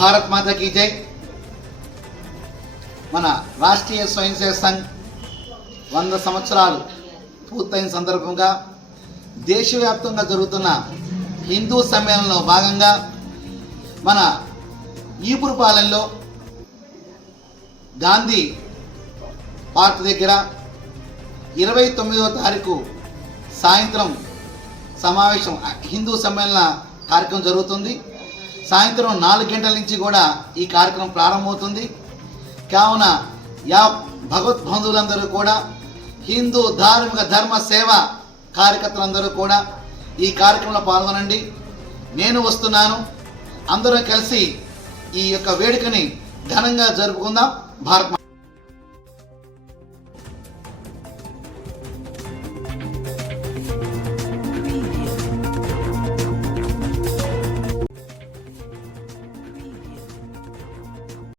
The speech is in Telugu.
భారత్ మాతా కీ జై. మన రాష్ట్రీయ స్వయం సేవక్ సంఘ్ 100 సంవత్సరాలు పూర్తయిన సందర్భంగా దేశవ్యాప్తంగా జరుగుతున్న హిందూ సమ్మేళనంలో భాగంగా మన ఈపురపాలెంలో గాంధీ పార్క్ దగ్గర 29వ తారీఖు సాయంత్రం సమావేశం హిందూ సమ్మేళన కార్యక్రమం జరుగుతుంది. సాయంత్రం 4 గంటల నుంచి కూడా ఈ కార్యక్రమం ప్రారంభమవుతుంది. కావున భగవత్ బంధువులందరూ కూడా హిందూ ధార్మిక ధర్మ సేవ కార్యకర్తలందరూ కూడా ఈ కార్యక్రమంలో పాల్గొనండి. నేను వస్తున్నాను. అందరూ కలిసి ఈ యొక్క వేడుకని ఘనంగా జరుపుకుందాం. భారత్